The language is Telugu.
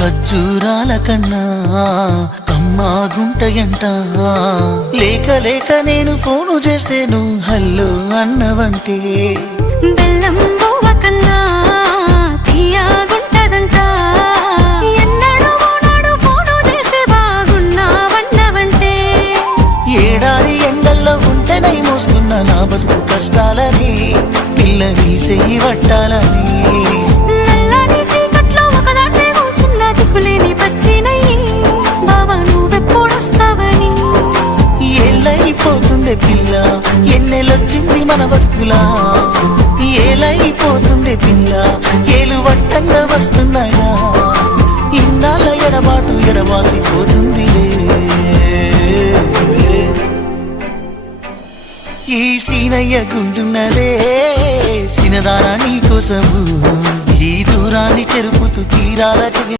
ఖర్జూరాల కన్నా కమ్మాగుంటయంట. లేక లేక నేను ఫోను చేస్తే నువ్వు హల్లో అన్నవంటే బెల్లం బువ్వ కన్నా తీయగుంటదంట. ఎన్నడూ నాడు ఫోను చేసే బాగున్నావన్నవంటే ఏడాది ఎండల్లో ఉంటేనై మోస్తున్న నా బతుకు కష్టాలని పిల్లని చెయ్యి పట్టాలని ఏలైపోతుందే పిల్ల ఎన్నెలొచ్చింది మన బతుకులా. ఏలైపోతుందే పిల్ల ఏలు వట్టంగా వస్తున్నాయా. ఇన్నాళ్ళ ఎడబాటు ఎడవాసిపోతుందిలే. ఈ సీనయ్య గుంటున్నదే సినదానా నీ కోసము. ఈ దూరాన్ని చెరుపుతూ తీరాలకు